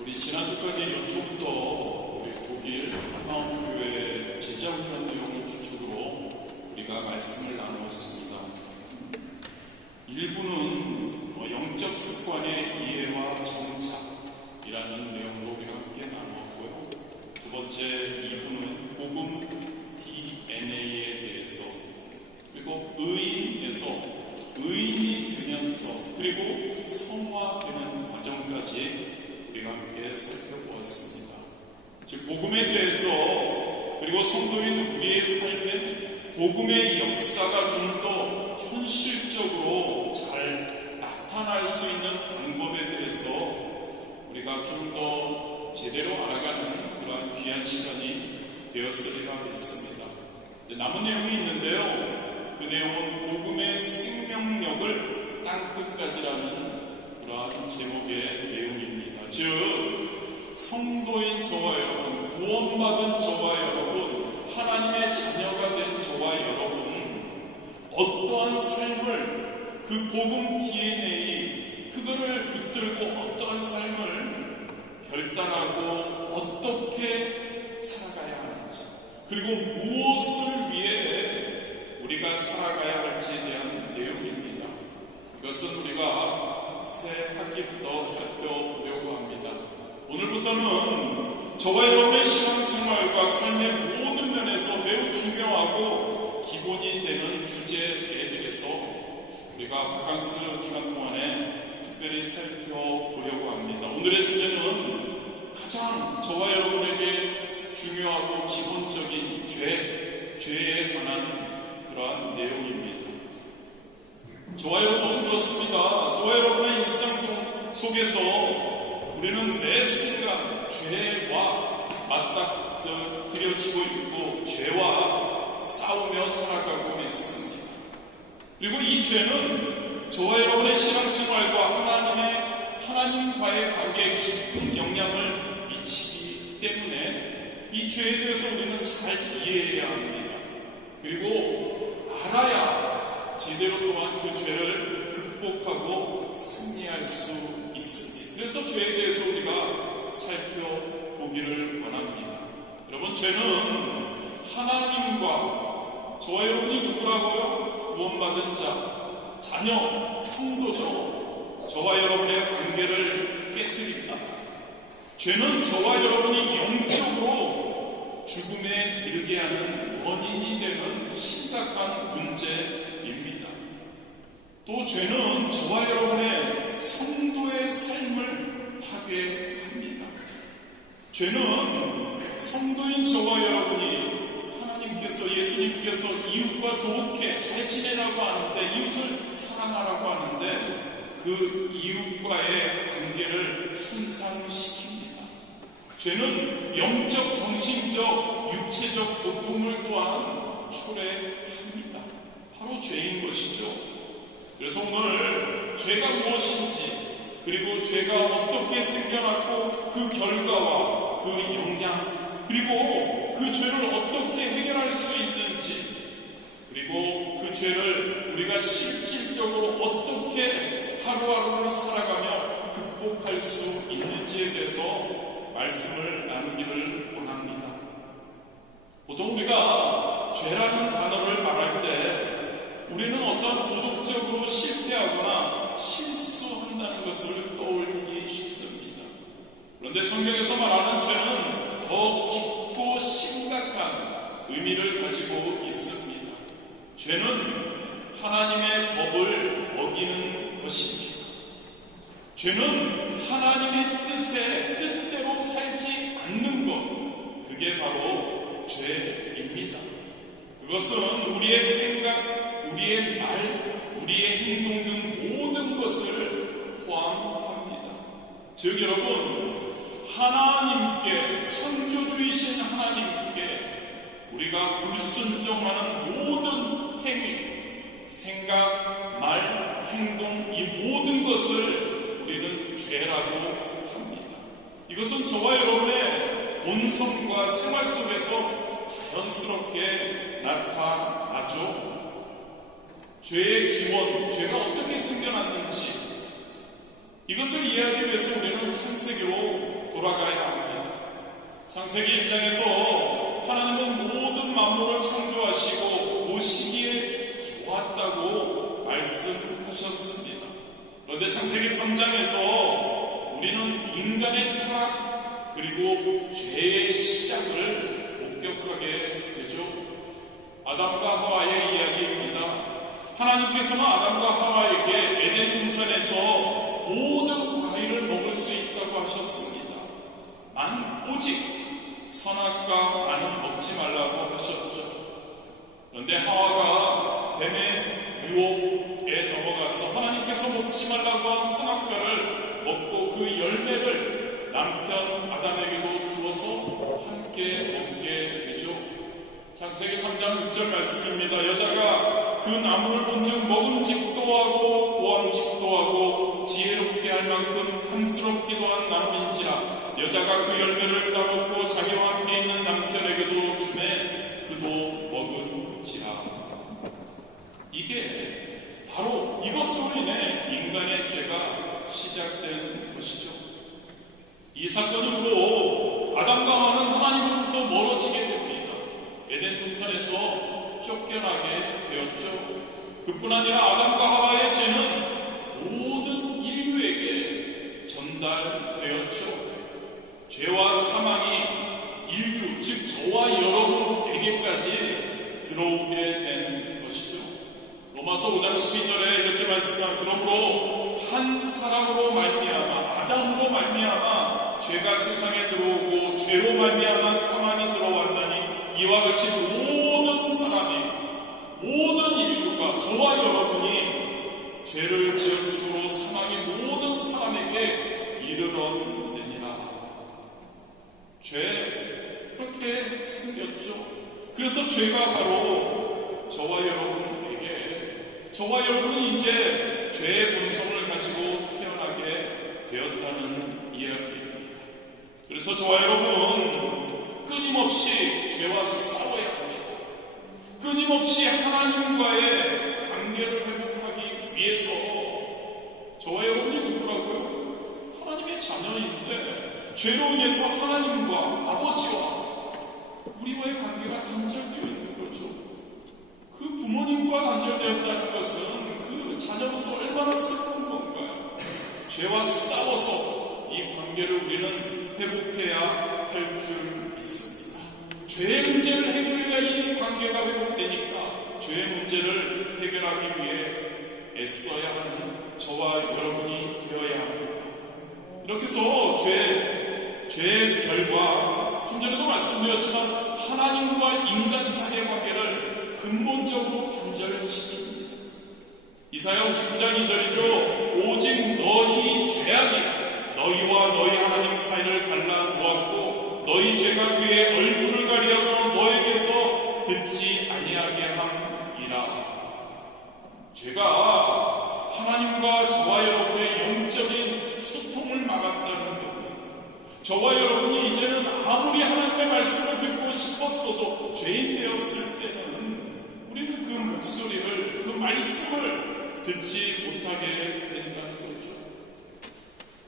우리 지난주까지 연초부터 우리 독일 한마음교회 제자훈련 내용을 주축으로 우리가 말씀을 나누었습니다. 일부는 영적 습관의 이해와 정착이라는 내용으로 우리가 함께 나누었고요. 두 번째 2부는 복음 DNA에 대해서, 그리고 의인에서 의인이 되면서 그리고 성화되는 과정까지 우리가 함께 살펴보았습니다. 즉 복음에 대해서, 그리고 성도인 우리의 삶에 복음의 역사가 좀 더 현실적으로 잘 나타날 수 있는 방법에 대해서 우리가 좀 더 제대로 알아가는 그러한 귀한 시간이 되었으리라 믿습니다. 남은 내용이 있는데요, 그 내용은 복음의 생명력을 땅끝까지라는 그러한 제목의 내용입니다. 즉 성도인 저와 여러분, 구원받은 저와 여러분, 하나님의 자녀가 된 저와 여러분, 어떠한 삶을, 그 복음 DNA 그거를 붙들고 어떠한 삶을 결단하고 어떻게 살아가야 하는지, 그리고 무엇을 위해 우리가 살아가야 할지에 대한 내용입니다. 이것은 우리가 새 학기부터 살펴보려고 합니다. 오늘부터는 저와 여러분의 신앙생활과 삶의 모든 면에서 매우 중요하고 기본이 되는 주제에 대해서 우리가 바캉스 기간 동안에 특별히 살펴보려고 합니다. 오늘의 주제는 가장 저와 여러분에게 중요하고 기본적인 죄에 관한 그러한 내용입니다. 저와 여러분 그렇습니다. 저와 여러분의 일상 속에서 우리는 매 순간 죄와 맞닥뜨려지고 있고 죄와 싸우며 살아가고 있습니다. 그리고 이 죄는 저와 여러분의 신앙생활과 하나님과의 관계에 깊은 영향을 미치기 때문에 이 죄에 대해서 우리는 잘 이해해야 합니다. 그리고 알아야 제대로 또한 그 죄를 극복하고 승리할 수 있습니다. 그래서 죄에 대해서 우리가 살펴보기를 원합니다. 여러분, 죄는 하나님과 저와 여러분이 누구라고요? 구원받은 자, 자녀, 성도죠. 저와 여러분의 관계를 깨뜨립니다. 죄는 저와 여러분이 영적으로 죽음에 이르게 하는 원인이 되는 심각한 문제입니다. 또 죄는 저와 여러분의 성도의 삶을 파괴합니다. 죄는 성도인 저와 여러분이 하나님께서, 예수님께서 이웃과 좋게 잘 지내라고 하는데, 이웃을 사랑하라고 하는데 그 이웃과의 관계를 손상시킵니다. 죄는 영적, 정신적, 육체적 고통을 또한 초래합니다. 바로 죄인 것이죠. 그래서 오늘 죄가 무엇인지, 그리고 죄가 어떻게 생겨났고 그 결과와 그 영향, 그리고 그 죄를 어떻게 해결할 수 있는지, 그리고 그 죄를 우리가 실질적으로 어떻게 하루하루를 살아가며 극복할 수 있는지에 대해서 말씀을 나누기를 원합니다. 보통 우리가 죄라는 단어를 말할 때 우리는 어떤 도덕적으로 실패하거나 실수한다는 것을 떠올리기 쉽습니다. 그런데 성경에서 말하는 죄는 더 깊고 심각한 의미를 가지고 있습니다. 죄는 하나님의 법을 어기는 것입니다. 죄는 하나님의 뜻대로 살지 않는 것, 그게 바로 죄입니다. 그것은 우리의 생각, 우리의 말, 우리의 행동 등 모든 것을 포함합니다. 즉 여러분, 하나님께, 창조주이신 하나님께 우리가 불순종하는 모든 행위, 생각, 말, 행동, 이 모든 것을 우리는 죄라고 합니다. 이것은 저와 여러분의 본성과 생활 속에서 자연스럽게 나타나죠. 죄의 기원, 죄가 어떻게 생겨났는지, 이것을 이해하기 위해서 우리는 창세기로 창세기 1장에서 하나님은 모든 만물을 창조하시고 보시기에 좋았다고 말씀하셨습니다. 그런데 창세기 3장에서 우리는 인간의 타락 그리고 죄의 시작을 목격하게 되죠. 아담과 하와의 이야기입니다. 하나님께서는 아담과 하와에게 에덴 동산에서 모든 과일을 먹을 수 있다고 하셨습니다. 오직 선악과 과는 먹지 말라고 하셨죠. 그런데 하와가 뱀의 유혹에 넘어가서 하나님께서 먹지 말라고 한 선악과를 먹고 그 열매를 남편 아담에게도 주어서 함께 먹게 되죠. 창세기 3장 6절 말씀입니다. 여자가 그 나무를 본즉 먹음직도 하고 보암직도 하고 지혜롭게 할 만큼 탐스럽기도 한 나무인지라 여자가 그 열매를 따먹고 자기와 함께 있는 남편에게도 주매 그도 먹은지라. 이게 바로 이것으로 인해 인간의 죄가 시작된 것이죠. 이 사건으로 아담과 하와는 하나님으로부터 멀어지게 됩니다. 에덴 동산에서 쫓겨나게 되었죠. 그뿐 아니라 아담과 하와의 죄는 모든 인류에게 전달되었죠. 죄와 사망이 인류, 즉 저와 여러분에게까지 들어오게 된 것이죠. 로마서 5장 12절에 이렇게 말씀한 그러므로 한 사람으로 말미암아 아담으로 말미암아 죄가 세상에 들어오고 죄로 말미암아 사망이 들어왔나니 이와 같이 모든 사람이 모든 인류가 저와 여러분이 죄를 지었으므로 사망이 모든 사람에게 이르렀느니라. 죄 그렇게 생겼죠. 그래서 죄가 바로 저와 여러분이 이제 죄의 본성을 가지고 태어나게 되었다는 이야기입니다. 그래서 저와 여러분 끊임없이 죄와 싸워야 합니다. 끊임없이 하나님과의 관계를 회복하기 위해서. 저와 여러분이 누구라고요? 하나님의 자녀인데 죄로 인해서 하나님과 아버지와 우리와의 관계가 단절되어 있는 거죠. 그 부모님과 단절되었다는 것은 그 자녀로서 얼마나 슬픈 건가요? 죄와 싸워서 이 관계를 우리는 회복해야 할 줄 믿습니다. 죄의 문제를 해결해야 이 관계가 회복되니까 죄의 문제를 해결하기 위해 애써야 하는 저와 여러분이 되어야 합니다. 이렇게 해서 죄의 결과, 좀 전에도 말씀드렸지만 하나님과 인간 사이의 관계를 근본적으로 단절시킵니다. 이사야 59장 2절이죠. 오직 너희 죄악이 너희와 너희 하나님 사이를 갈라 놓았고 너희 죄가 그의 얼굴을 가리어서 너에게서 듣지 아니하게 함이라. 죄가 하나님과 저와 여러분의 영적인 소통을 막았다는 겁니다. 저와 여러분이 이제는 아무리 하나님의 말씀을 듣고 싶었어도 죄인 되었을 때는 우리는 그 목소리를, 그 말씀을 듣지 못하게 된다는 거죠.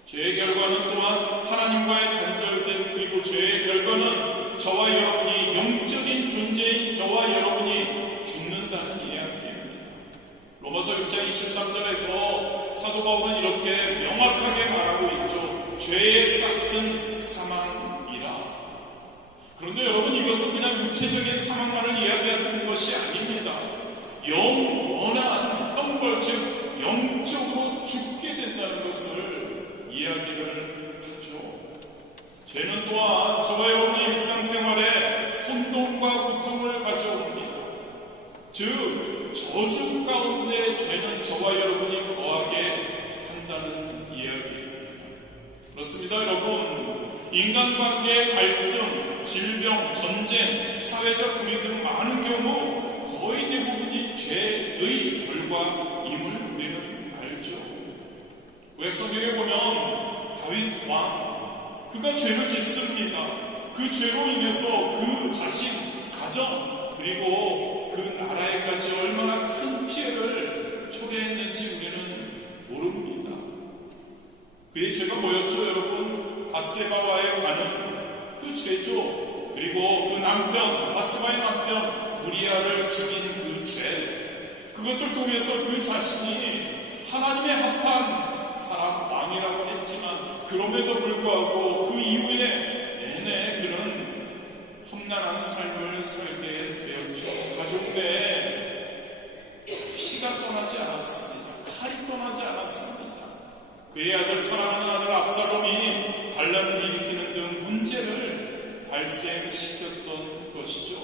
죄의 결과는 또한 하나님과의 단절된, 그리고 죄의 결과는 저와 여러분이 영적인 존재인 저와 여러분이 죽는다는 이야기입니다. 로마서 6장 23절에서 사도 바울은 이렇게 명확하게 말하고 있죠. 죄의 싹은 사망이라. 그런데 여러분, 이것은 그냥 육체적인 사망만을 이야기하는 것이 아닙니다. 영원한 형벌, 즉 영적으로 죽게 된다는 것을 이야기를 하죠. 죄는 또한 저와 여러분의 일상생활에 혼돈과 고통을 가져옵니다. 즉 저주 가운데 죄는 저와 여러분이 거하게 한다는 이야기입니다. 그렇습니다, 여러분. 인간관계의 갈등, 질병, 전쟁, 사회적 불이 등 많은 경우 거의 대부분이 죄의 결과임을 우리는 알죠. 구약성경에 보면 다윗 왕, 그가 죄를 짓습니다. 그 죄로 인해서 그 자신, 가정, 그리고 그 나라에까지 얼마나 큰 피해를 초래했는지 우리는 모릅니다. 그의 죄가 뭐였죠, 여러분? 바세바와의 가는, 그 죄죠. 그리고 그 남편, 바스바의 남편 우리아를 죽인 그 죄, 그것을 통해서 그 자신이 하나님의 합한 사람 왕이라고 했지만 그럼에도 불구하고 그 이후에 내내 그는 험난한 삶을 살게 되었죠. 가족 내에 피가 떠나지 않았습니다. 칼이 떠나지 않았습니다. 그의 아들, 사랑하는 아들 압살롬이 반란을 일으키는 등 문제를 발생시켰던 것이죠.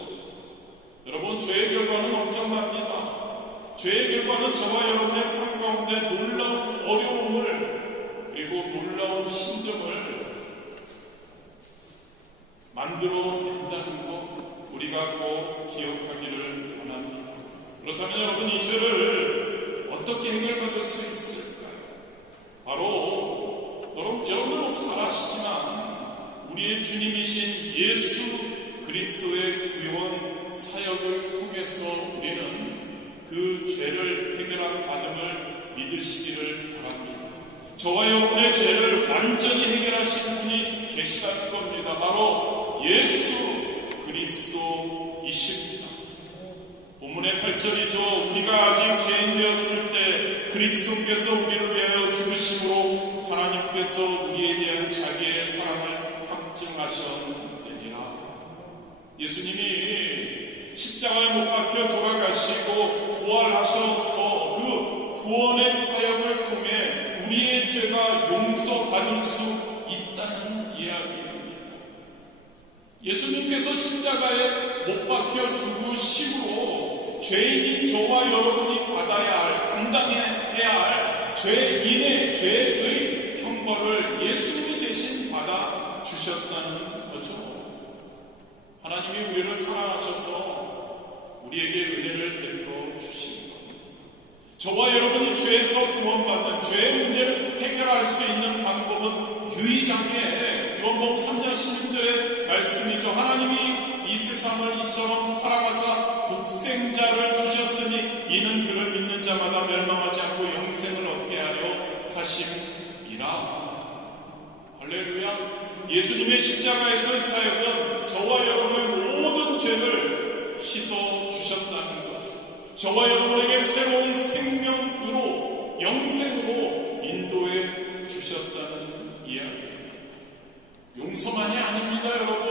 여러분, 죄의 결과는 엄청납니다. 죄의 결과는 저와 여러분의 삶 가운데 놀라운 어려움을 그리고 놀라운 힘듦을 만들어낸다는 것, 우리가 꼭 기억하기를 원합니다. 그렇다면 여러분, 이 죄를 어떻게 해결받을 수 있을까요? 바로 여러분 너무 잘 아시지만 우리의 주님이신 예수 그리스도의 구원 사역을 통해서 우리는 그 죄를 해결한 받음을 믿으시기를 바랍니다. 저와 여러분의 죄를 완전히 해결하신 분이 계시다는 겁니다. 바로 예수 그리스도이십니다. 본문의 8절이죠. 우리가 아직 죄인 되었을 때 그리스도께서 우리를 위하여 죽으심으로 하나님께서 우리에 대한 자기의 사랑을 확증하셨느니라. 예수님이 십자가에 못 박혀 돌아가시고 부활하셔서 그 구원의 사역을 통해 우리의 죄가 용서받을 수 있다는 이야기입니다. 예수님께서 십자가에 못 박혀 죽으심으로 죄인인 저와 여러분이 받아야 할, 감당해야 할 죄의 형벌을 예수님이 대신 받아 주셨다는 거죠. 하나님이 우리를 사랑하셔서 우리에게 은혜를 베풀어 주신 겁니다. 저와 여러분이 죄에서 구원받는 죄의 문제를 해결할 수 있는 방법은 유일하게 요한복음 3장 16절의 말씀이죠. 하나님이 이 세상을 이처럼 사랑하사 독생자를 주셨으니 이는 그를 믿는 자마다 멸망하지 않고 영생을 얻게 하려 하심이라. 할렐루야. 예수님의 십자가에서의 사역은 저와 여러분의 모든 죄를 씻어 주셨다는 거죠. 저와 여러분에게 새로운 생명으로, 영생으로 인도해 주셨다는 이야기입니다. 용서만이 아닙니다, 여러분.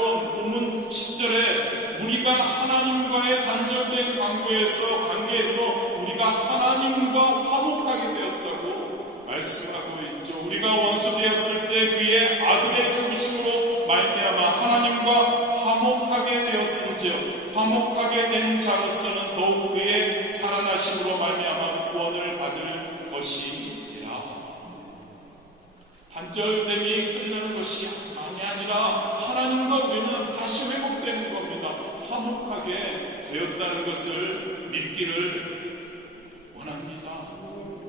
본문 10절에 우리가 하나님과의 단절된 관계에서 우리가 하나님과 화목하게 되었다고 말씀하고 있죠. 우리가 원수 되었을 때 그의 아들의 죽으심으로 말미암아 하나님과 화목하게 되었은즉 화목하게 된 자로서는 더욱 그의 살아나심으로 말미암아 구원을 받을 것이니라. 단절됨이 끝나는 것이 아니라 하나님과 우리는 다시 회복되는 겁니다. 화목하게 되었다는 것을 믿기를 원합니다.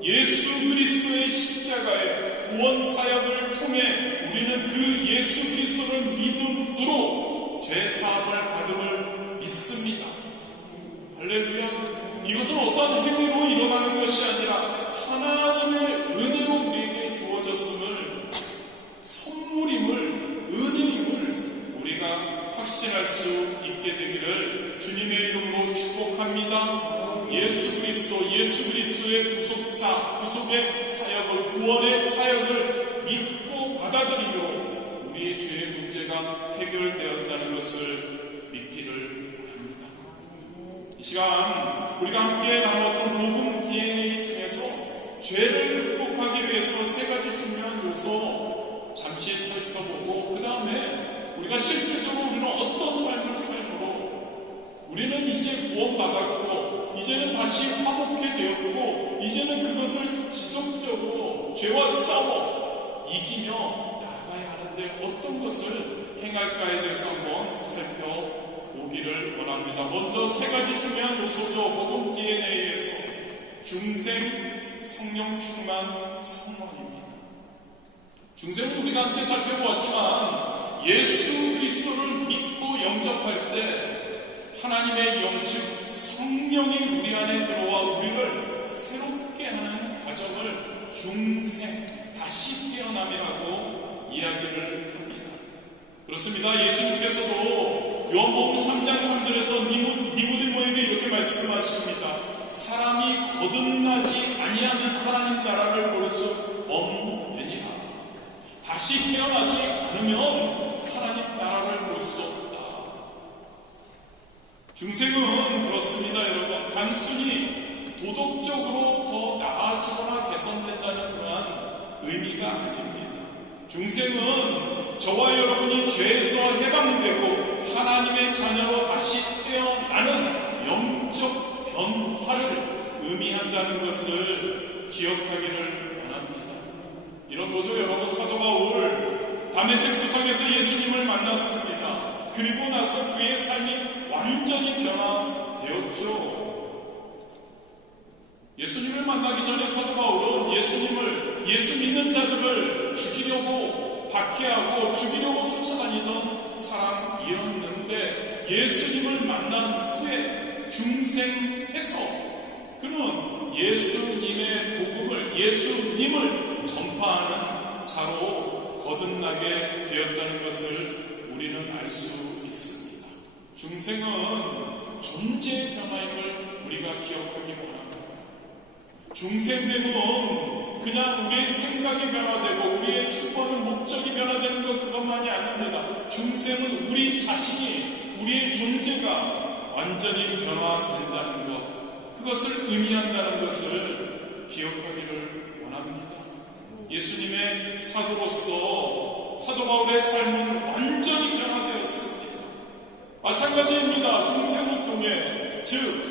예수 그리스도의 십자가의 구원 사역을 통해 우리는 그 예수 그리스도를 믿음으로 죄 사함을 받음을 믿습니다. 할렐루야. 이것은 어떤 행위로 일어나는 것이 아니라 하나님의 은혜로 우리에게 주어졌음을, 선물임을, 은혜임을 우리가 확신할 수 있게 되기를 주님의 이름으로 축복합니다. 예수 그리스도의 구속의 사역을, 구원의 사역을 믿고 받아들이며 우리의 죄의 문제가 해결되었다는 것을 믿기를 바랍니다. 이 시간 우리가 함께 나눴던 복음 DNA 중에서 죄를 극복하기 위해서 세 가지 중요한 요소 잠시 살펴보고 그 다음에 우리가 실질적으로 우리는 어떤 삶을 살므로 우리는 이제 구원받았고 이제는 다시 화목해 되었고 이제는 그것을 지속적으로 죄와 싸워 이기며 나아가야 하는데 어떤 것을 행할까에 대해서 한번 살펴보기를 원합니다. 먼저 세 가지 중요한 요소죠. 복음 DNA에서 중생, 성령 충만, 성원입니다. 중생은 우리가 함께 살펴보았지만 예수 그리스도를 믿고 영접할 때 하나님의 영, 즉 성령이 우리 안에 들어와 우리를 새롭게 하는 과정을 중생, 다시 태어남이라고 이야기를 합니다. 그렇습니다. 예수님께서도 요한복음 3장 3절에서 니고데모에게 이렇게 말씀하십니다. 사람이 거듭나지 아니하면 하나님 나라를 볼 수 없느니라. 다시 태어나지 않으면 하나님 나라를 볼 수 없다. 중생은 그렇습니다, 여러분. 단순히 도덕적으로 더 나아지거나 개선된다는 그러한 의미가 아닙니다. 중생은 저와 여러분이 죄에서 해방되고 하나님의 자녀로 다시 태어나는 영적 변화를 의미한다는 것을 기억하기를 원합니다. 이런 거죠, 여러분. 사도 바울 다메섹 도상에서 예수님을 만났습니다. 그리고 나서 그의 삶이 완전히 변화되었죠. 예수님을 만나기 전에 사도 바울은 예수 믿는 자들을 죽이려고 박해하고 죽이려고 쫓아다니던 사람이었는데, 예수님을 만난 후에 중생해서 그는 예수님의 복음을, 예수님을 전파하는 자로 거듭나게 되었다는 것을 우리는 알 수 있습니다. 중생은 존재의 변화임을 우리가 기억하기 원합니다. 중생됨은 그냥 우리의 생각이 변화되고 우리의 추구하는 목적이 변화되는 것, 그것만이 아닙니다. 중생은 우리 자신이, 우리의 존재가 완전히 변화된다는 것, 그것을 의미한다는 것을 기억하기를 원합니다. 예수님의 사도로서 사도 바울의 삶은 완전히 변화되었습니다. 마찬가지입니다. 중생을 통해, 즉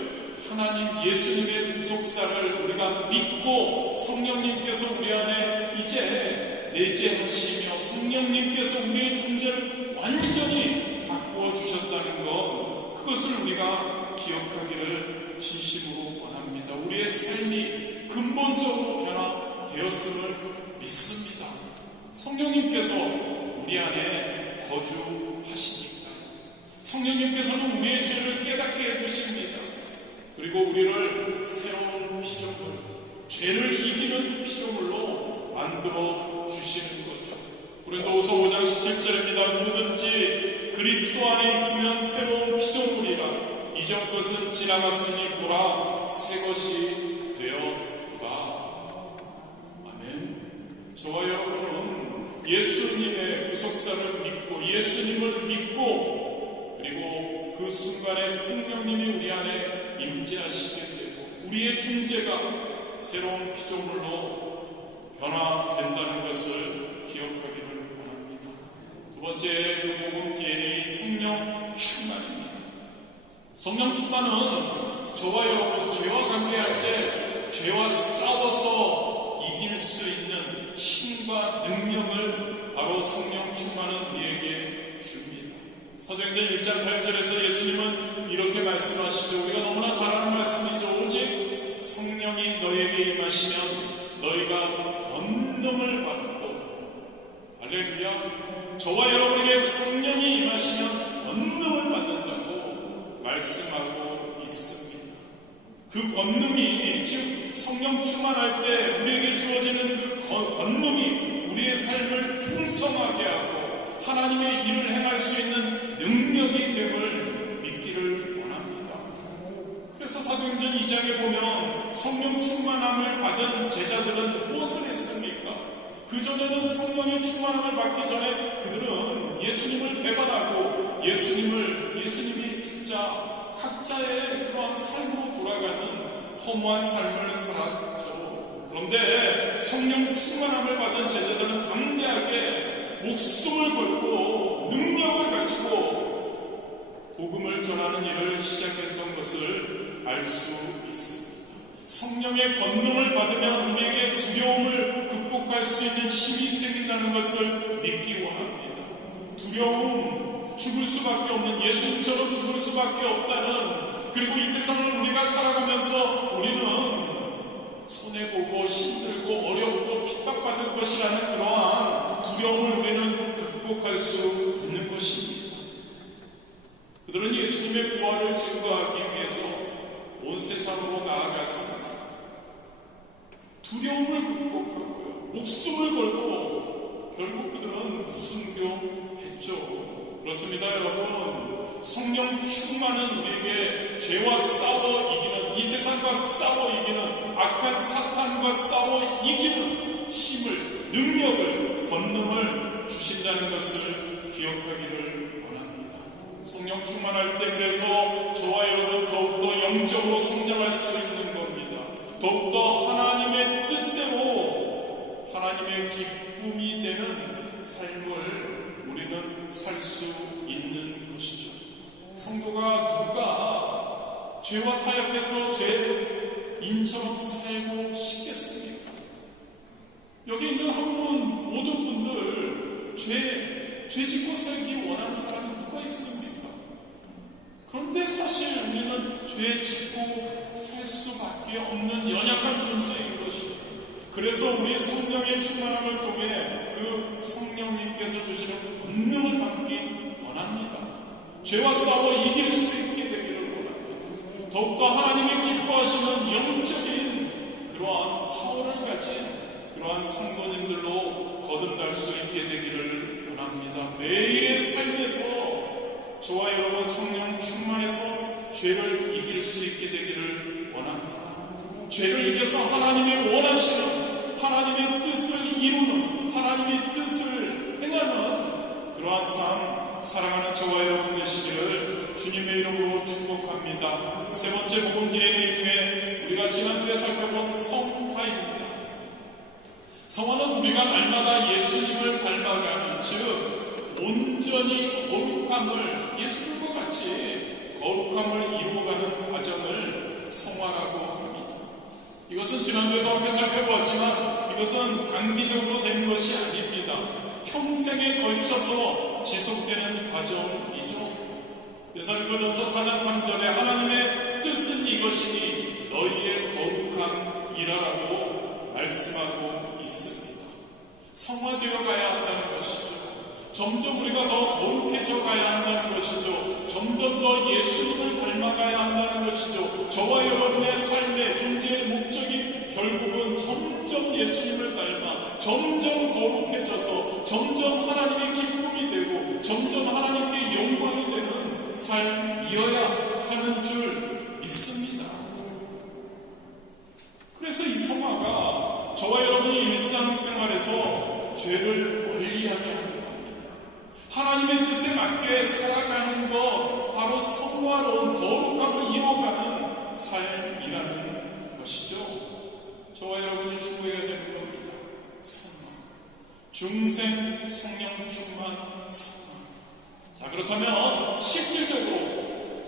하나님 예수님의 구속사를 우리가 믿고 성령님께서 우리 안에 이제 내재하시며 성령님께서 우리의 존재를 완전히 바꾸어 주셨다는 것, 그것을 우리가 기억하기를 진심으로 원합니다. 우리의 삶이 근본적으로 변화되었음을 믿습니다. 성령님께서 우리 안에 거주하시니까. 성령님께서는 우리의 죄를 깨닫게 해주십니다. 그리고 우리를 새로운 피조물, 죄를 이기는 피조물로 만들어 주시는 거죠. 고린도후서 5장 17절입니다. 누구든지 그리스도 안에 있으면 새로운 피조물이라. 이전 것은 지나갔으니 보라, 새 것이 되었도다. 아멘. 저와 여러분은 예수님의 구속사를 믿고, 예수님을 믿고, 그리고 그 순간에 성령님이 우리 안에 임재하시게 되고 우리의 존재가 새로운 피조물로 변화된다는 것을 기억하기를 원합니다. 두 번째 그 복음 DNA, 성령 충만입니다. 성령 충만은 저와 여러분 죄와 관계할 때 죄와 싸워서 이길 수 있는 힘과 능력을 바로 성령 충만은 우리에게 줍니다. 사도행전 1장 8절에서 예수님은 이렇게 말씀하시죠. 우리가 너무나 잘 아는 말씀이죠. 오직 성령이 너에게 임하시면 너희가 권능을 받고, 할렐루야, 저와 여러분에게 성령이 임하시면 권능을 받는다고 말씀하고 있습니다. 그 권능이, 즉 성령 충만할 때 우리에게 주어지는 그 권능이 우리의 삶을 풍성하게 하고 하나님의 일을 행할 수 있는 능력이 됨을 믿기를 원합니다. 그래서 사도행전 2장에 보면 성령 충만함을 받은 제자들은 무엇을 했습니까? 그전에는 성령의 충만함을 받기 전에 그들은 예수님을 배반하고 예수님이 진짜 각자의 그러한 삶으로 돌아가는 허무한 삶을 살았죠. 그런데 성령 충만함을 받은 제자들은 담대하게 목숨을 걸고 능력을 가지고 복음을 전하는 일을 시작했던 것을 알 수 있습니다. 성령의 권능을 받으면 우리에게 두려움을 극복할 수 있는 힘이 생긴다는 것을 믿기 원합니다. 두려움, 죽을 수밖에 없는, 예수님처럼 죽을 수밖에 없다는, 그리고 이 세상을 우리가 살아가면서 우리는 손해보고 힘들고 어렵고 핍박받을 것이라는 그러한 두려움을 우리는 극복할 수 있는 것입니다. 그들은 예수님의 부활을 증거하기 위해서 온 세상으로 나아갔습니다. 두려움을 극복하고요, 목숨을 걸고 결국 그들은 순교했죠. 그렇습니다, 여러분. 성령 충만은 우리에게 죄와 싸워 이기는, 이 세상과 싸워 이기는, 악한 사탄과 싸워 이기는 힘을, 능력을, 권능을 주신다는 것을 기억하기를 원합니다. 성령 충만할 때 그래서 저와 여러분 더욱더 영적으로 성장할 수 있는 겁니다. 더욱더 하나님의 뜻대로 하나님의 기쁨이 되는 삶을 우리는 살 수 있는 것이죠. 성도가 누가 죄와 타협해서 죄인처럼 살고 싶겠습니까? 여기 있는 한 분, 모든 분들 죄 짓고 살기 원하는 사람이 누가 있습니까? 그런데 사실 우리는 죄 짓고 살 수밖에 없는 연약한 존재인 것입니다. 그래서 우리 성령의 충만함을 통해 그 성령님께서 주시는 권능을 받기 원합니다. 죄와 싸워 이길 수 있게 되기를 원합니다. 더욱더 하나님이 기뻐하시는 영적인 그러한 파워를 가진 그러한 성도님들로 거듭날 수 있게 되기를 원합니다. 매일의 삶에서 저와 여러분 성령 충만해서 죄를 이길 수 있게 되기를 원합니다. 죄를 이겨서 하나님의 원하시는 하나님의 뜻을 이루는 하나님의 뜻을 행하는 그러한 삶 사랑하는 저와 여러분 되시기를 주님의 이름으로 축복합니다. 세 번째 복음 DNA 중에 우리가 지난주에 살펴본 성화입니다. 성화는 우리가 날마다 예수님을 닮아가는, 즉 온전히 거룩함을, 예수님과 같이 거룩함을 이루어가는 과정을 성화라고 합니다. 이것은 지난주에도 함께 살펴보았지만 이것은 단기적으로 되는 것이 아닙니다. 평생에 걸쳐서 지속되는 과정이죠. 데살로니가전서 4장 3절에 하나님의 뜻은 이것이니 너희의 거룩함이라고 말씀하고 있습니다. 성화되어 가야 한다는 것이죠. 점점 우리가 더 거룩해져 가야 한다는 것이죠. 점점 더 예수님을 닮아가야 한다는 것이죠. 저와 여러분의 삶의 존재의 목적이 결국은 점점 예수님을 닮아 점점 거룩해져서 점점 하나님의 기쁨이 되고 점점 하나님께 영광이 되는 삶이어야 하는 줄 믿습니다. 그래서 이 성화가 저와 여러분이 일상생활에서 죄를 멀리하게 하는 겁니다. 하나님의 뜻에 맞게 살아가는 것, 바로 성화로운 거룩함을 이루어가는 삶이라는 것이죠. 저와 여러분이 추구해야 되는 겁니다. 성화, 중생 성령 충만 성화. 자, 그렇다면 실질적으로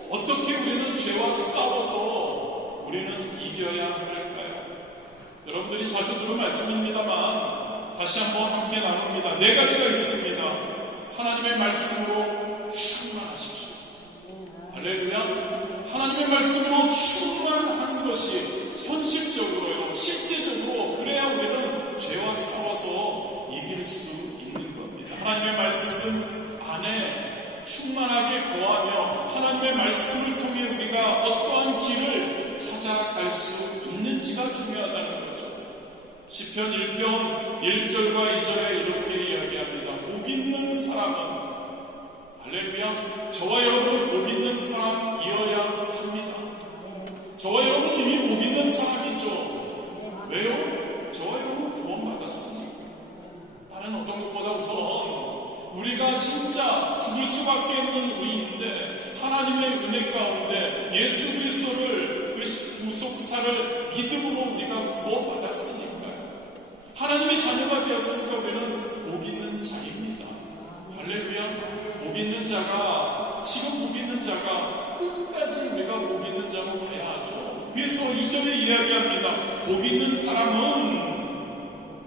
어떻게 우리는 죄와 싸워서 우리는 이겨야 할까요? 여러분들이 자주 들은 말씀입니다만 다시 한번 함께 나눕니다. 네 가지가 있습니다. 하나님의 말씀으로 충만하십시오. 할렐루야. 하나님의 말씀으로 충만한 것이 현실적으로요, 실제적으로 그래야 우리는 죄와 싸워서 이길 수 있는 겁니다. 하나님의 말씀 안에 충만하게 거하며 하나님의 말씀을 통해 우리가 어떠한 길을 찾아갈 수 있는지가 중요하다는 거죠. 시편 1편 1절과 2절에 이렇게 이야기합니다. 복 있는 사람은, 할렐루야, 저와 여러분은 복 있는 사람이어야 합니다. 저와 여러분은 이미 복 있는 사람이죠. 왜요? 저와 여러분은 구원받았으니까. 다른 어떤 것보다 우선 우리가 진짜 죽을 수밖에 없는 우리인데 하나님의 은혜 가운데 예수 그리스도를 그 구속사를 믿음으로 우리가 구원받았으니까요. 하나님의 자녀가 되었으니까 우리는 복 있는 자입니다. 할렐루야. 복 있는 자가, 지금 복 있는 자가 끝까지 우리가 복 있는 자로 가야죠. 그래서 2절에 이야기합니다. 복 있는 사람은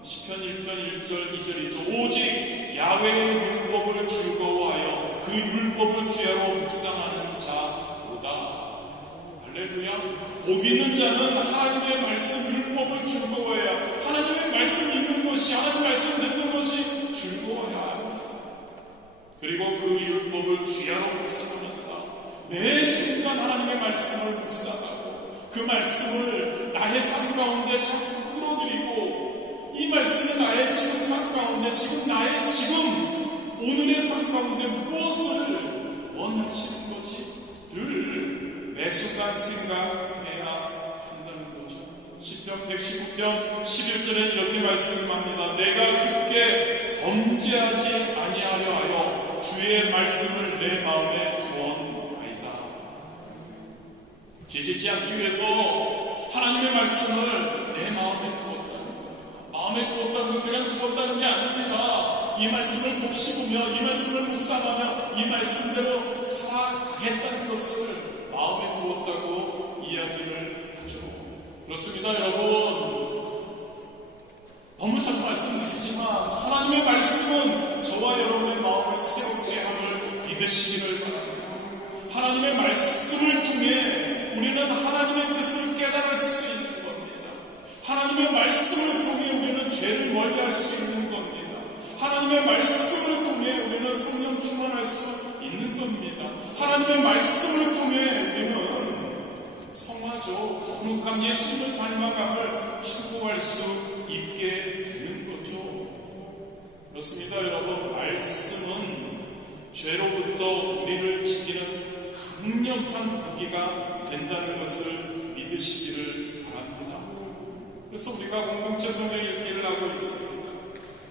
시편 1편 1절 2절이죠. 오직 야훼의 율법을 즐거워하여 그 율법을 주야로 묵상하는 자로다. 할렐루야. 복 있는 자는 하나님의 말씀 율법을 즐거워해야, 하나님의 말씀 읽는 것이, 하나님의 말씀 듣는 것이 즐거워야 합니다. 그리고 그 율법을 주야로 묵상합니다. 매 순간 하나님의 말씀을 묵상하고 그 말씀을 나의 삶 가운데 자꾸 끌어들이고, 이 말씀이 나의 지금 삶 가운데, 지금 나의 지금 오늘의 삶 가운데 무엇을 시편 11절에 이렇게 말씀합니다. 내가 주께 범죄하지 아니하려 하여 주의 말씀을 내 마음에 두었나이다. 죄짓지 않기 위해서 하나님의 말씀을 내 마음에 두었다는 겁니다. 마음에 두었다는 건 그냥 두었다는 게 아닙니다. 이 말씀을 곱씹으며 이 말씀을 묵상하며 이 말씀대로 살아가겠다는 것을 마음에 두었다고 이야기를 하죠. 그렇습니다, 여러분. 너무 자주 말씀드리지만 하나님의 말씀은 저와 여러분의 마음을 새롭게 함을 믿으시기를 바랍니다. 하나님의 말씀을 통해 우리는 하나님의 뜻을 깨달을 수 있는 겁니다. 하나님의 말씀을 통해 우리는 죄를 멀리할 수 있는 겁니다. 하나님의 말씀을 통해 우리는 성령 충만할 수 있는 겁니다. 하나님의 말씀을 통해 우리는 성화죠, 거룩함, 예수님을 닮아감을 추구할 수 있게 되는 거죠. 그렇습니다, 여러분. 말씀은 죄로부터 우리를 지키는 강력한 무기가 된다는 것을 믿으시기를 바랍니다. 그래서 우리가 공동체 성경 읽기를 하고 있습니다.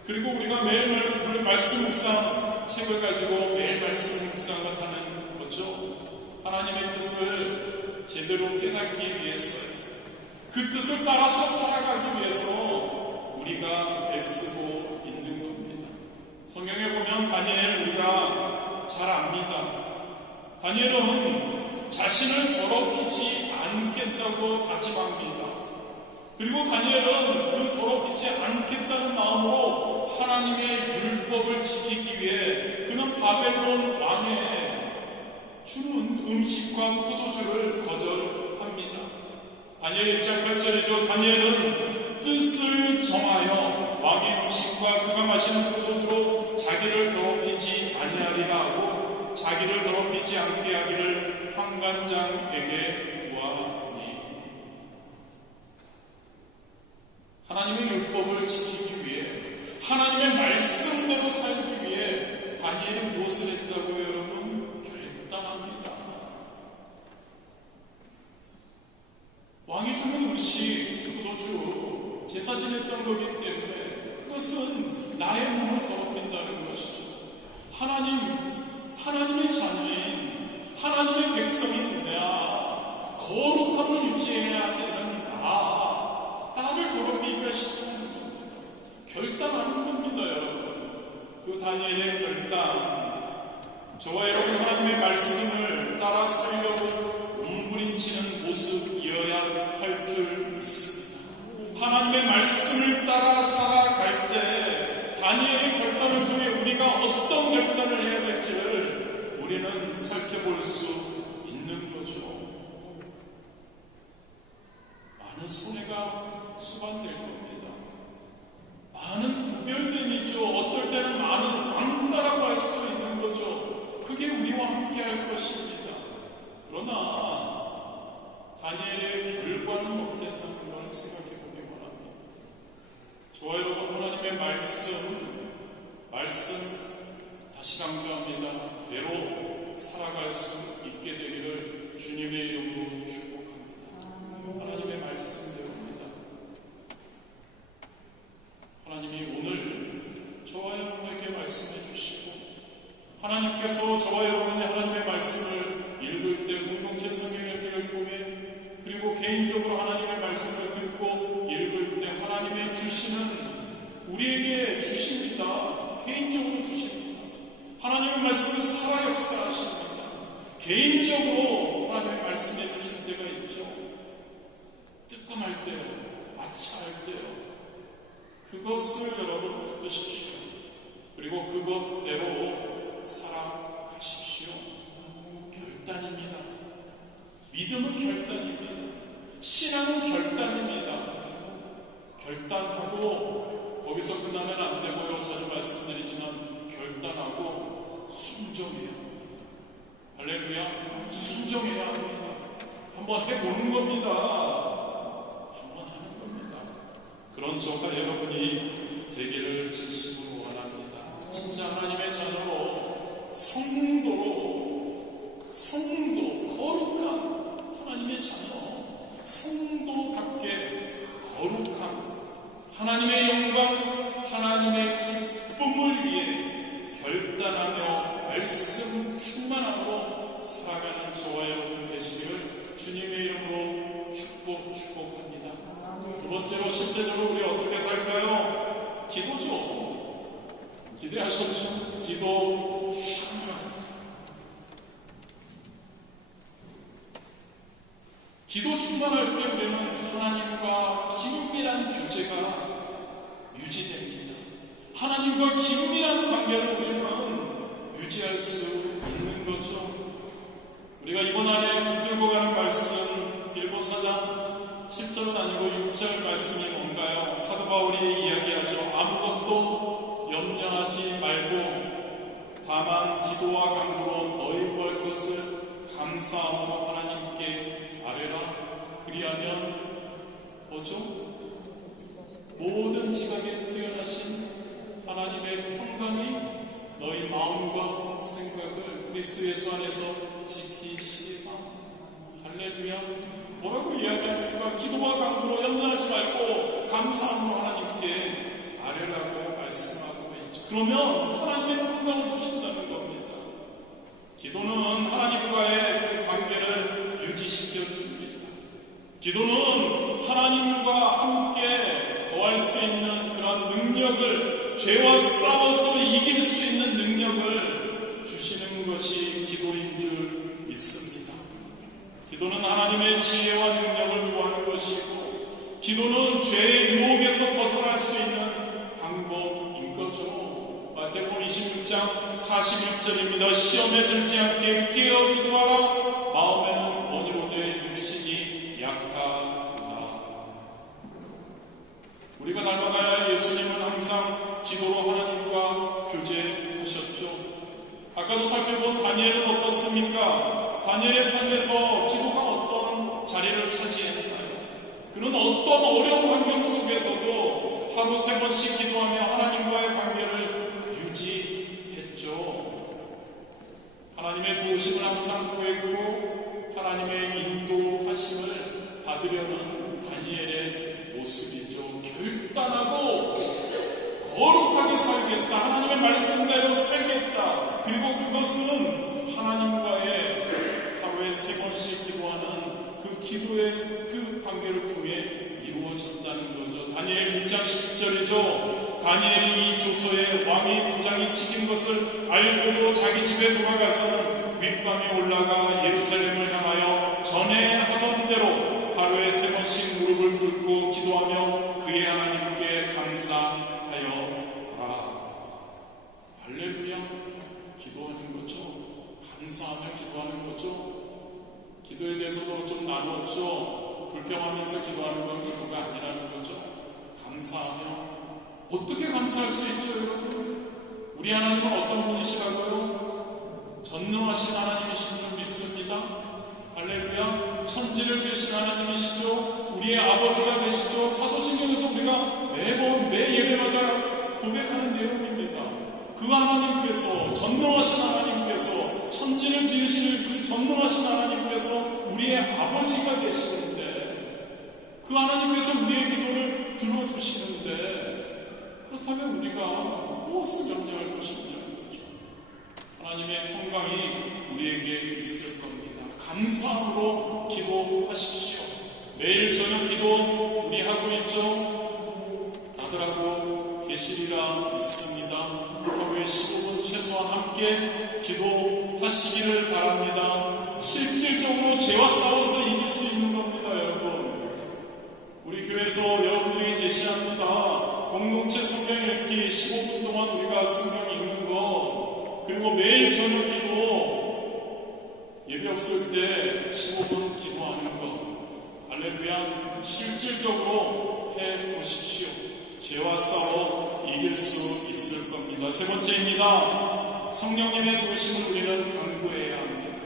그리고 우리가 매일 말씀 묵상 책을 가지고 매일 말씀 묵상을 하는 거죠. 하나님의 뜻을 제대로 깨닫기 위해서요. 그 뜻을 따라서 살아가기 위해서 우리가 애쓰고 있는 겁니다. 성경에 보면 다니엘 우리가 잘 압니다. 다니엘은 자신을 더럽히지 않겠다고 다짐합니다. 그리고 다니엘은 그 더럽히지 않겠다는 마음으로 하나님의 율법을 지키기 위해 그는 바벨론 왕의 주는 음식과 포도주를 거절합니다. 다니엘 1장 8절이죠. 다니엘은 뜻을 정하여 왕의 음식과 그가 마시는 포도주로 자기를 더럽히지 아니하리라 하고 자기를 더럽히지 않게 하기를 환관장에게 구하니. 하나님의 율법을 지키기 위해 하나님의 말씀대로 살기 위해 다니엘이 무엇을 했다고요, 여러분? 결단합니다. 왕이 주는 음식, 포도주, 제사 지냈던 거기 때문에 그것은 나의 몸을 더럽힌다는 것이죠. 하나님의 자녀인, 하나님의 백성인 나, 거룩함을 유지해야 되는 나를 더럽히기가 싫다는 겁니다. 결단하는 겁니다, 여러분. 그 다니엘의 결단, 저와 여러분 하나님의 말씀을 따라 살려고 몸부림치는 모습이어야 할 줄 믿습니다. 하나님의 말씀을 따라 살아갈 때 다니엘의 결단을 통해 우리가 어떤 결단을 해야 될지를 우리는 살펴볼 수 있는 거죠. 많은 손해가 수반될 겁니다. 많은 구별됨이죠. 어떨 때는 많은 왕따라고 할 수 있는 거죠. 그게 우리와 함께 할 것입니다. 그러나 다니엘의 결과는 어땠다는 걸 생각해 보기 바랍니다. 저와 여러분 하나님의 말씀 다시 강조합니다. 대로 살아갈 수 있게 되기를 주님의 이름으로 축복합니다. 하나님의 말씀대로입니다. 하나님이 오늘 저와 여러분에게 말씀해 주시고 하나님께서 저와 여러분이 하나님의 말씀을 읽을 때 공동체 성경 읽기를 통해 그리고 개인적으로 하나님의 말씀을 듣고 읽을 때 하나님의 주시는 우리에게 주십니다. 개인적으로 주십니다. 하나님의 말씀을 살아 역사하십니다. 개인적으로 하나님의 말씀해 주실 때가 있죠. 뜨끔할 때요, 아차할 때요. 그것을 여러분 붙드십시오. 그리고 그것대로 살아가십시오. 결단입니다. 믿음은 결단입니다. 신앙은 결단입니다. 결단하고 거기서 끝나면 안 되고요. 자주 말씀드리지만 결단하고 순종해야 합니다. 할렐루야. 순종해야 합니다. 한번 해보는 겁니다. 한번 하는 겁니다. 그런 저가 여러분이 되기를 진심으로 원합니다. 진짜 하나님의 자녀로 성도 거룩한 하나님의 자녀, 성도답게 거룩한 결단하며 말씀 충만함으로 살아가는 저와 여러분 되시기를 주님의 이름으로 축복합니다. 두 번째로 실제적으로 우리 어떻게 살까요? 기도죠. 기대하셨죠? 기도 충만. 기도 충만할 때 우리는 하나님과 긴밀한 교제가 유지됩니다. 하나님과 긴밀한 관계를 우리는 유지할 수 있는 거죠. 우리가 이번 안에 붙들고 가는 말씀 빌보 4장 7절은 아니고 6절 말씀이 뭔가요? 사도 바울이 이야기하죠. 아무것도 염려하지 말고 다만 기도와 간구로 너희 구할 것을 감사함으로 하나님께 아뢰라. 그리하면 뭐죠? 모든 지각에 뛰어나신 하나님의 평강이 너희 마음과 생각을 그리스도 예수 안에서 지키시리라. 할렐루야. 뭐라고 이야기합니까? 기도와 간구로 염려하지 말고 감사함으로 하나님께 아뢰라고 말씀하고 있죠. 그러면 하나님의 평강을 주신다는 겁니다. 기도는 하나님과의 그 관계를 유지시켜 줍니다. 기도는 하나님과 함께 거할 수 있는 그런 능력을, 죄와 싸워서 이길 수 있는 능력을 주시는 것이 기도인 줄 믿습니다. 기도는 하나님의 지혜와 능력을 구하는 것이고, 기도는 죄의 유혹에서 벗어날 수 있는 방법인 거죠. 마태복음 26장 41절입니다. 시험에 들지 않게 깨어 기도하라. 마음에는 원이로되 육신이 약하도다. 우리가 닮아가야 할 예수님은 항상 기도로 하나님과 교제하셨죠. 아까도 살펴본 다니엘은 어떻습니까? 다니엘의 삶에서 기도가 어떤 자리를 차지했나요? 그는 어떤 어려운 환경 속에서도 하루 3번씩 기도하며 하나님과의 관계를 유지했죠. 하나님의 도우심을 항상 구했고 하나님의 인도하심을 받으려는 다니엘의 모습이죠. 결단하고 거룩하게 살겠다. 하나님의 말씀대로 살겠다. 그리고 그것은 하나님과의 하루에 3번씩 기도하는 그 기도의 그 관계를 통해 이루어졌다는 거죠. 다니엘 6장 10절이죠. 다니엘이 이 조서에 왕이 도장이 찍힌 것을 알고도 자기 집에 돌아가서는 윗방에 올라가 예루살렘을 향하여 전에 하던 대로 하루에 3번씩 무릎을 꿇고 기도하며 그의 하나님께 감사하여 할렐루야. 기도하는 거죠. 감사하며 기도하는 거죠. 기도에 대해서도 좀 나누었죠. 불평하면서 기도하는 건 기도가 아니라는 거죠. 감사하며. 어떻게 감사할 수 있죠, 여러분? 우리 하나님은 어떤 분이시라고요? 전능하신 하나님이신 줄 믿습니다. 할렐루야. 천지를 지으신 하나님이시죠. 우리의 아버지가 되시죠. 사도신경에서 우리가 매번 매 예배마다 고백하는 내용입니다. 그 하나님께서, 전능하신 하나님께서, 천지를 지으시는 그 전능하신 하나님께서 우리의 아버지가 되시는데, 그 하나님께서 우리의 기도를 들어주시는데, 그렇다면 우리가 무엇을 염려할 것이냐? 하나님의 평강이 우리에게 있을 겁니다. 감사함으로 기도하십시오. 매일 저녁 기도 우리 하고 있죠? 다들 하고 계시리라 믿습니다. 하루에 15분 최소한 함께 기도하시기를 바랍니다. 실질적으로 죄와 싸워서 이길 수 있는 겁니다, 여러분. 우리 교회에서 여러분에게 제시합니다. 공동체 성경 읽기 15분 동안 우리가 성경 읽는 거, 그리고 매일 저녁 기도, 예배 없을 때 15분 기도하는 거, 할렐루야. 실질적으로 해보십시오. 죄와 싸워 이길 수 있을 겁니다. 세 번째입니다. 성령님의 도우심을 우리는 간구해야 합니다.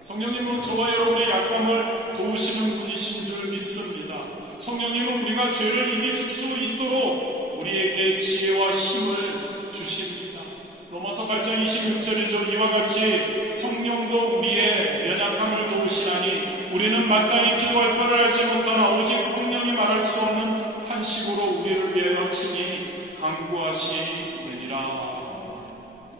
성령님은 저와 여러분의 약함을 도우시는 분이신 줄 믿습니다. 성령님은 우리가 죄를 이길 수 있도록 우리에게 지혜와 힘을 주십니다. 로마서 8장 26절이죠. 이와 같이 성령도 우리의 연약함을 도우시나니 우리는 마땅히 기도할 바를 알지 못하나 오직 성령이 말할 수 없는 탄식으로 우리를 위하여 친히 간구하시느니라.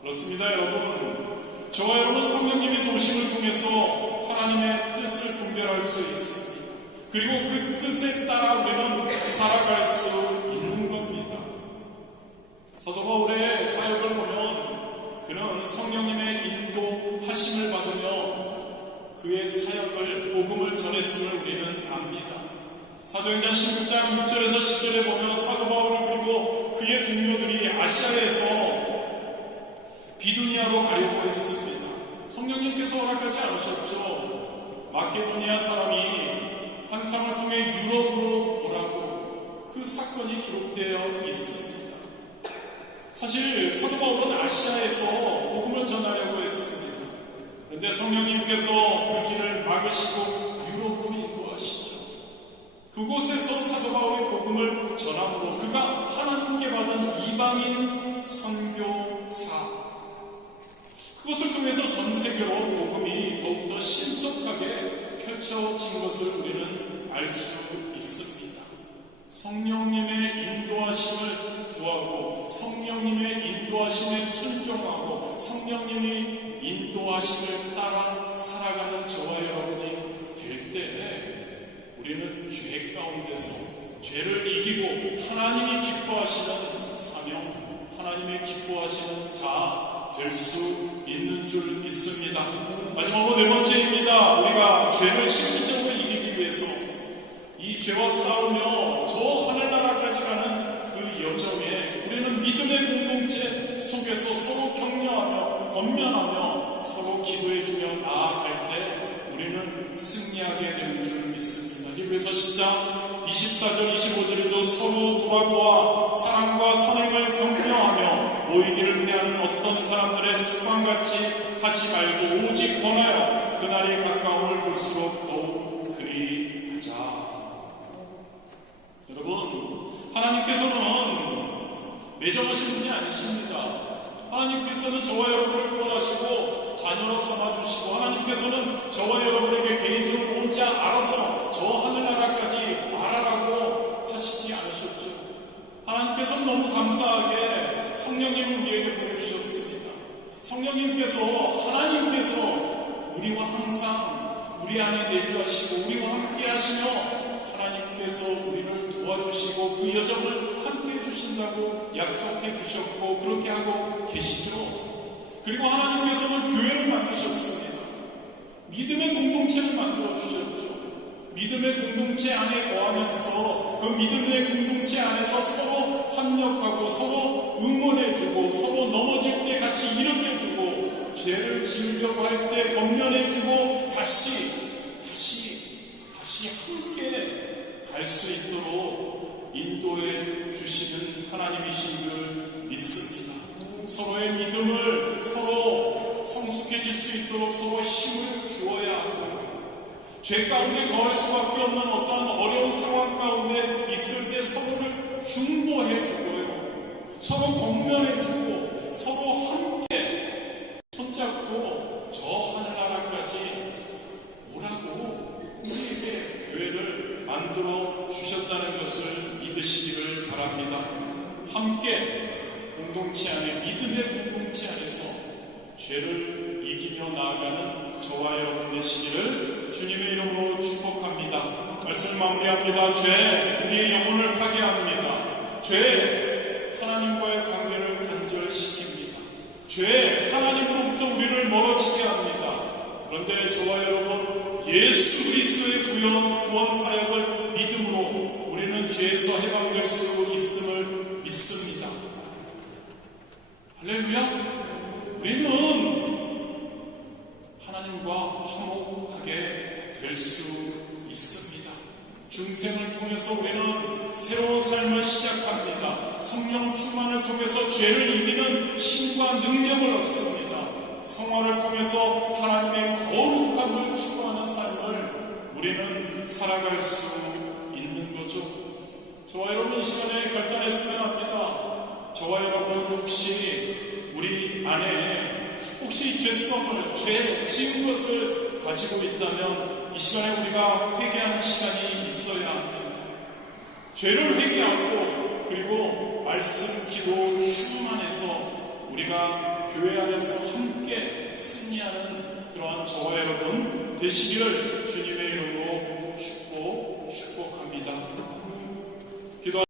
그렇습니다, 여러분. 저와 여러분 성령님의 도심을 통해서 하나님의 뜻을 분별할 수 있습니다. 그리고 그 뜻에 따라 우리는 살아갈 수 있는 겁니다. 사도 바울의 사역을 보면 그는 성령님의 인도하심을 받으며 그의 사역을 복음을 전했음을 우리는 압니다. 사도행전 16장 6절에서 10절에 보면 사도 바울 그리고 그의 동료들이 아시아에서 비두니아로 가려고 했습니다. 성령님께서 허락하지 않으셨죠. 마케도니아 사람이 환상을 통해 유럽으로 오라고 그 사건이 기록되어 있습니다. 사실 사도 바울은 아시아에서 복음을 전하려고 했습니다. 그런데 성령님께서 그 길을 막으시고 유럽으로 인도하시죠. 그곳에서 사도 바울의 복음을 전함으로 그가 하나님께 받은 이방인 선교사, 그것을 통해서 전 세계로 복음이 더욱더 신속하게 펼쳐진 것을 우리는 알 수 있습니다. 성령님의 인도하심을 구하고 성령님의 인도하심에 순종하고 성령님이 인도하심을 따라 살아가는 저와 여러분이 될 때 우리는 죄 가운데서 죄를 이기고 하나님이 기뻐하시는 사명, 하나님의 기뻐하시는 자 될 수 있는 줄 믿습니다. 마지막으로 네 번째입니다. 우리가 죄를 실질적으로 이기기 위해서 이 죄와 싸우며 저 하늘나라까지 가는 그 여정에 우리는 믿음의 공동체 속에서 서로 격려하며 권면하며 서로 기도해주며 나아갈 때 우리는 승리하게 되는 줄 믿습니다. 히브리서 10장 24절 25절에도 서로 도와도와 사랑과 선행을 격려하며 모이기를 피하는 어떤 사람들의 습관같이 하지 말고 오직 권하여 그날이 가까움을 볼수록 더욱 그리하자. 여러분, 하나님께서는 매정하신 분이 아니십니다. 하나님께서는 저와 여러분을 구원하시고 자녀로 삼아주시고 하나님께서는 저와 여러분에게 개인적으로 혼자 알아서 저 하늘나라까지 말하라고 하시지 않으셨죠. 하나님께서는 너무 감사하게 성령님을 우리에게 보내주셨습니다. 성령님께서 하나님께서 우리와 항상 우리 안에 내주하시고 우리와 함께 하시며 하나님께서 우리를 도와주시고 그 여정을 함께 해주신다고 약속해 주셨고 그렇게 하고 계시죠. 그리고 하나님께서는 교회를 만드셨습니다. 믿음의 공동체를 만들어 주셨죠. 믿음의 공동체 안에 거하면서 그 믿음의 공동체 안에서 서로 합력하고 서로 응원해주고 서로 넘어질 때 같이 일으켜주고 죄를 지으려고 할 때 권면해주고 다시 함께 갈 수 있도록 인도해 주시는 하나님이신 줄 믿습니다. 서로의 믿음을 서로 성숙해질 수 있도록 서로 힘을 주어야 하고 죄 가운데 거할 수밖에 없는 어떠한 어려운 상황 가운데 있을 때 서로를 중보해주고요. 서로 권면해주고 서로 함께 손잡고 저 하늘나라까지 오라고 우리에게 교회를 만들어 주셨다는 것을 믿으시기를 바랍니다. 함께 공동체 안에 믿음의 공동체 안에서 죄를 이기며 나아가는 저와 여러분 되시기를 주님의 이름으로 축복합니다. 말씀을 마무리합니다. 죄 우리의 영혼을 파괴합니다. 죄 하나님과의 관계를 단절시킵니다. 죄 하나님으로부터 우리를 멀어지게 합니다. 그런데 저와 여러분 예수 그리스도의 구원 사역을 믿음으로 우리는 죄에서 해방될 수 있음을 믿습니다. 할렐루야. 우리는 하나님과 화목하게 될 수 있습니다. 중생을 통해서 우리는 새로운 삶을 시작합니다. 성령 충만을 통해서 죄를 이기는 힘과 능력을 얻습니다. 성화를 통해서 하나님의 거룩함을 추구하는 삶을 우리는 살아갈 수 있는 거죠. 저와 여러분 이 시간에 결단했으면 합니다. 저와 여러분 혹시 우리 안에 혹시 죄성을, 죄 지은 것을 가지고 있다면 이 시간에 우리가 회개하는 시간이 있어야 합니다. 죄를 회개하고 그리고 말씀, 기도, 휴문 안에서 우리가 교회 안에서 함께 승리하는 그러한 저와 여러분 되시기를 주님